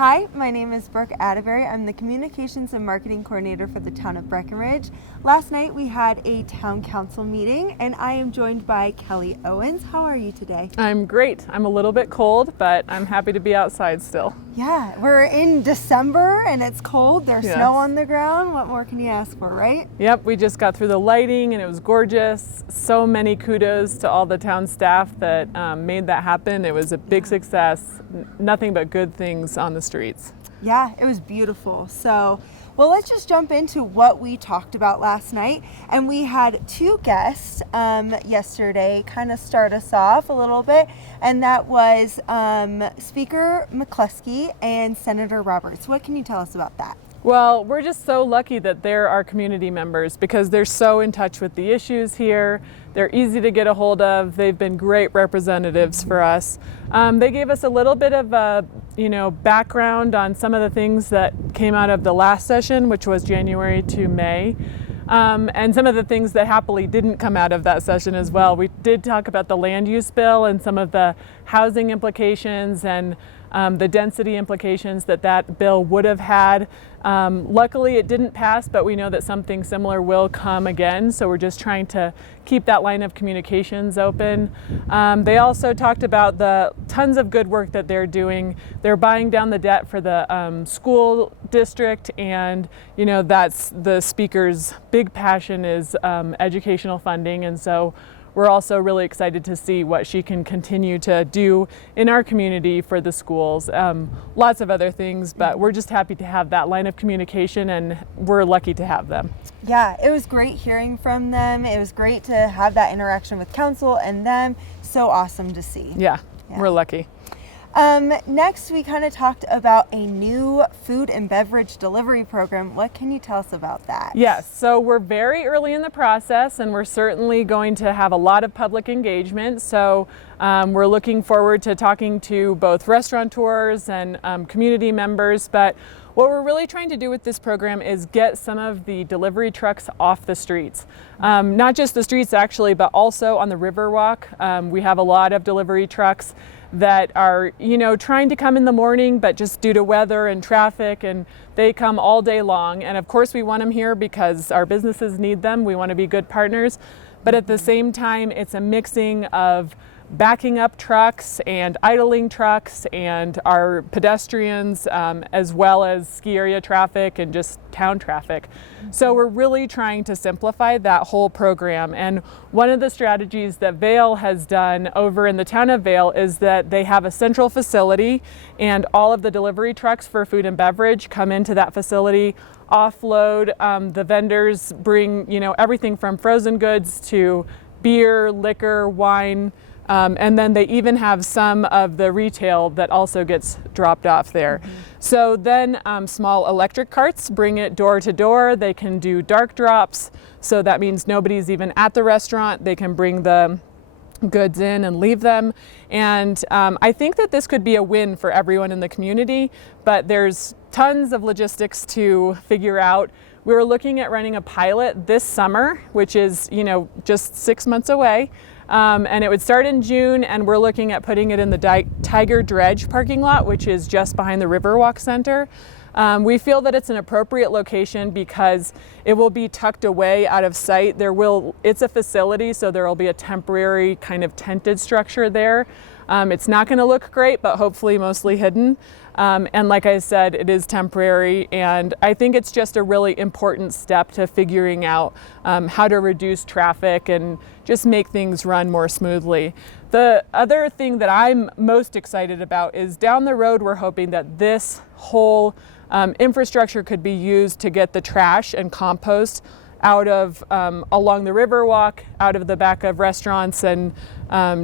Hi, my name is Brooke Atterbury. I'm the Communications and Marketing Coordinator for the town of Breckenridge. Last night we had a town council meeting and I am joined by Kelly Owens. How are you today? I'm great. I'm a little bit cold, but I'm happy to be outside still. Yeah, we're in December and it's cold. There's snow on the ground. What more can you ask for, right? Yep, we just got through the lighting and it was gorgeous. So many kudos to all the town staff that made that happen. It was a big success. Nothing but good things on the streets. Yeah, it was beautiful. So, well, let's just jump into what we talked about last night. And we had two guests yesterday kind of start us off a little bit. And that was Speaker McCluskey and Senator Roberts. What can you tell us about that? Well, we're just so lucky that they're our community members because they're so in touch with the issues here. They're easy to get a hold of. They've been great representatives for us. They gave us a little bit of a, background on some of the things that came out of the last session, which was January to May. And some of the things that happily didn't come out of that session as well. We did talk about the land use bill and some of the housing implications and the density implications that bill would have had. Luckily it didn't pass, but we know that something similar will come again, so we're just trying to keep that line of communications open. They also talked about the tons of good work that they're doing. They're buying down the debt for the school district, and that's the speaker's big passion is educational funding, and so we're also really excited to see what she can continue to do in our community for the schools. Lots of other things, but we're just happy to have that line of communication and we're lucky to have them. Yeah, it was great hearing from them. It was great to have that interaction with council and them. So awesome to see. Yeah. We're lucky. Next, we kind of talked about a new food and beverage delivery program. What can you tell us about that? Yes, so we're very early in the process and we're certainly going to have a lot of public engagement. So we're looking forward to talking to both restaurateurs and community members. But what we're really trying to do with this program is get some of the delivery trucks off the streets. Not just the streets actually, but also on the Riverwalk. We have a lot of delivery trucks that are, trying to come in the morning, but just due to weather and traffic, and they come all day long. And of course we want them here because our businesses need them. We want to be good partners. But at the same time, it's a mixing of backing up trucks and idling trucks and our pedestrians, as well as ski area traffic and just town traffic. So we're really trying to simplify that whole program. And one of the strategies that Vail has done over in the town of Vail is that they have a central facility and all of the delivery trucks for food and beverage come into that facility, offload. The vendors bring, everything from frozen goods to beer, liquor, wine, and then they even have some of the retail that also gets dropped off there. So then small electric carts bring it door to door. They can do dark drops. So that means nobody's even at the restaurant. They can bring the goods in and leave them. And I think that this could be a win for everyone in the community, but there's tons of logistics to figure out. We were looking at running a pilot this summer, which is, just 6 months away. And it would start in June, and we're looking at putting it in the Tiger Dredge parking lot, which is just behind the Riverwalk Center. We feel that it's an appropriate location because it will be tucked away out of sight. It's a facility, so there will be a temporary kind of tented structure there. It's not going to look great, but hopefully mostly hidden. And like I said, it is temporary, and I think it's just a really important step to figuring out how to reduce traffic and just make things run more smoothly. The other thing that I'm most excited about is down the road, we're hoping that this whole infrastructure could be used to get the trash and compost out of along the Riverwalk, out of the back of restaurants, and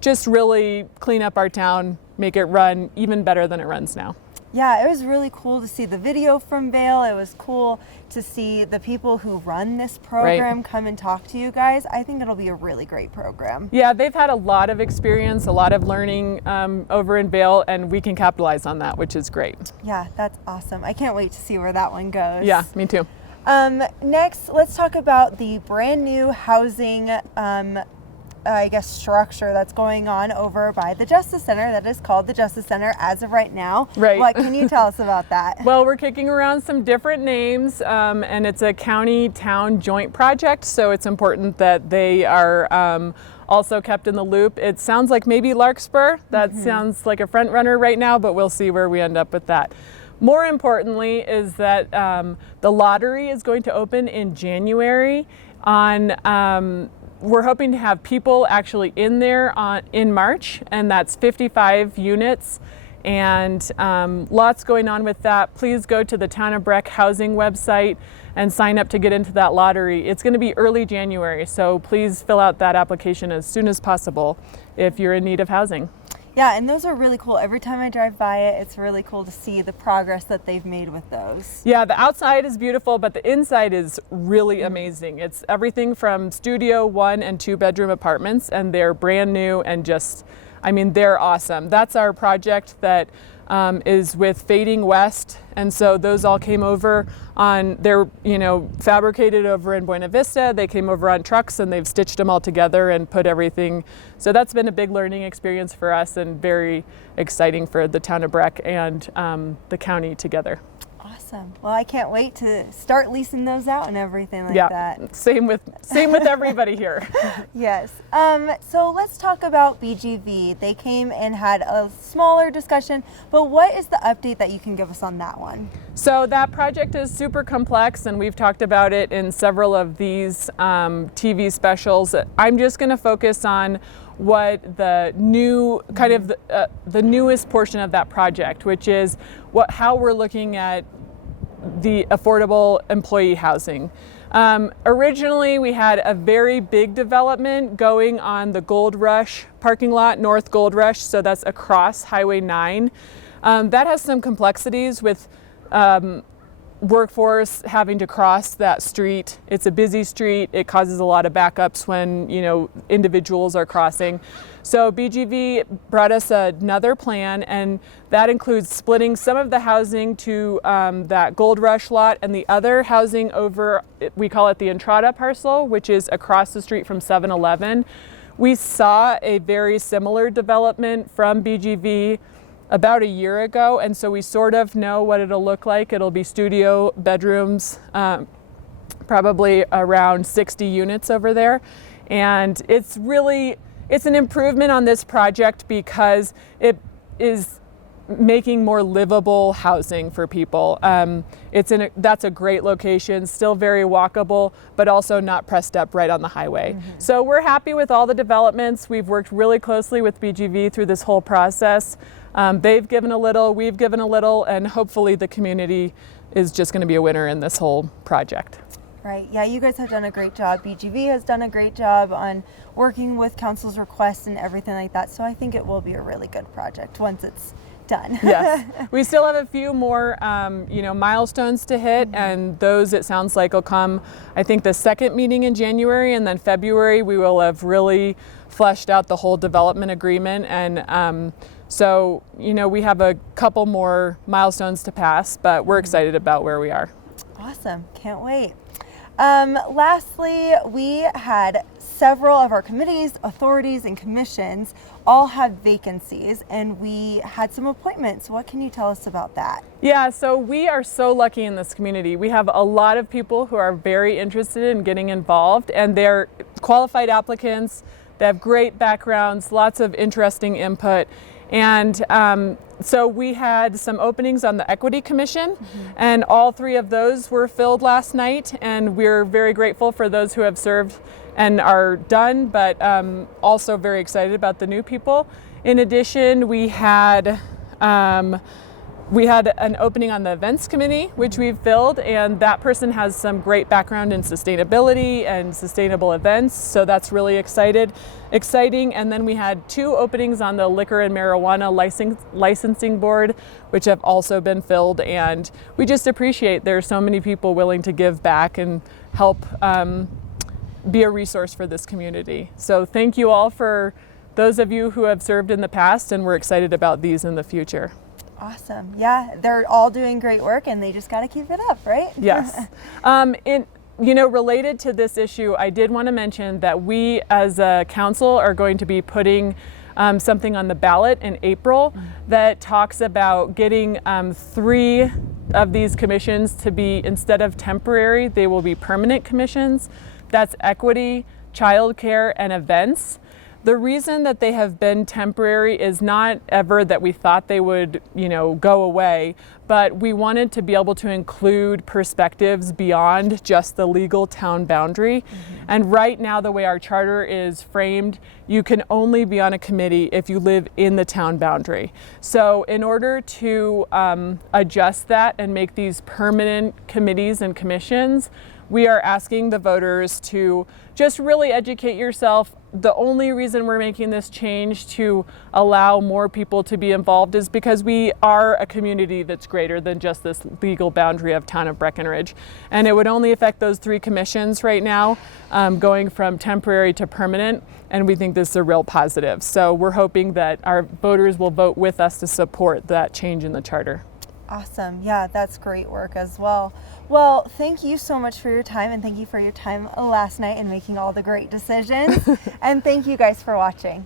just really clean up our town, make it run even better than it runs now. Yeah, it was really cool to see the video from Vail. It was cool to see the people who run this program come and talk to you guys. I think it'll be a really great program. Yeah, they've had a lot of experience, a lot of learning over in Vail, and we can capitalize on that, which is great. Yeah, that's awesome. I can't wait to see where that one goes. Yeah, me too. Next, let's talk about the brand new housing I guess, structure that's going on over by the Justice Center that is called the Justice Center as of right now. Right. What can you tell us about that? Well, we're kicking around some different names, and it's a county-town joint project, so it's important that they are also kept in the loop. It sounds like maybe Larkspur. That sounds like a front runner right now, but we'll see where we end up with that. More importantly is that the lottery is going to open in January. We're hoping to have people actually in there in March, and that's 55 units. And lots going on with that. Please go to the Town of Breck Housing website and sign up to get into that lottery. It's going to be early January, so please fill out that application as soon as possible if you're in need of housing. Yeah, and those are really cool. Every time I drive by it, it's really cool to see the progress that they've made with those. Yeah, the outside is beautiful, but the inside is really amazing. It's everything from studio 1 and 2 bedroom apartments, and they're brand new and just, I mean, they're awesome. That's our project that is with Fading West, and so those all came over on, they're, fabricated over in Buena Vista. They came over on trucks and they've stitched them all together and put everything. So that's been a big learning experience for us and very exciting for the town of Breck and the county together. Awesome. Well, I can't wait to start leasing those out and everything like that. Yeah, same with everybody here. Yes. So let's talk about BGV. They came and had a smaller discussion, but what is the update that you can give us on that one? So that project is super complex, and we've talked about it in several of these TV specials. I'm just going to focus on what the new kind of the newest portion of that project, which is how we're looking at the affordable employee housing. Originally, we had a very big development going on the Gold Rush parking lot, North Gold Rush, so that's across Highway 9. That has some complexities with workforce having to cross that street. It's a busy street. It causes a lot of backups when individuals are crossing. So BGV brought us another plan, and that includes splitting some of the housing to that Gold Rush lot and the other housing over, we call it the Entrada parcel, which is across the street from 7-Eleven. We saw a very similar development from BGV about a year ago, and so we sort of know what it'll look like. It'll be studio bedrooms, probably around 60 units over there. And it's an improvement on this project because it is making more livable housing for people. That's a great location, still very walkable, but also not pressed up right on the highway. So we're happy with all the developments. We've worked really closely with BGV through this whole process. They've given a little, we've given a little, and hopefully the community is just going to be a winner in this whole project. Right. Yeah, you guys have done a great job. BGV has done a great job on working with council's requests and everything like that. So I think it will be a really good project once it's done. Yes. We still have a few more, milestones to hit, and those, it sounds like, will come, I think, the second meeting in January, and then February we will have really fleshed out the whole development agreement. And so, we have a couple more milestones to pass, but we're excited about where we are. Awesome. Can't wait. Lastly, we had several of our committees, authorities, and commissions all have vacancies, and we had some appointments. What can you tell us about that? Yeah, so we are so lucky in this community. We have a lot of people who are very interested in getting involved, and they're qualified applicants. They have great backgrounds, lots of interesting input. And so we had some openings on the Equity Commission, and all 3 of those were filled last night, and we're very grateful for those who have served and are done, but also very excited about the new people. In addition, we had an opening on the Events Committee, which we've filled, and that person has some great background in sustainability and sustainable events, so that's really exciting. And then we had 2 openings on the Liquor and Marijuana Licensing Board, which have also been filled, and we just appreciate there's so many people willing to give back and help be a resource for this community. So thank you all for those of you who have served in the past, and we're excited about these in the future. Awesome. Yeah, they're all doing great work, and they just got to keep it up, right? Yes. Related to this issue, I did want to mention that we as a council are going to be putting something on the ballot in April that talks about getting 3 of these commissions to be, instead of temporary, they will be permanent commissions. That's equity, childcare, and events. The reason that they have been temporary is not ever that we thought they would, go away, but we wanted to be able to include perspectives beyond just the legal town boundary. And right now, the way our charter is framed, you can only be on a committee if you live in the town boundary. So in order to adjust that and make these permanent committees and commissions, we are asking the voters to just really educate yourself. The only reason we're making this change to allow more people to be involved is because we are a community that's greater than just this legal boundary of town of Breckenridge. And it would only affect those 3 commissions right now, going from temporary to permanent. And we think this is a real positive. So we're hoping that our voters will vote with us to support that change in the charter. Awesome. Yeah, that's great work as well. Well, thank you so much for your time, and thank you for your time last night and making all the great decisions. And thank you guys for watching.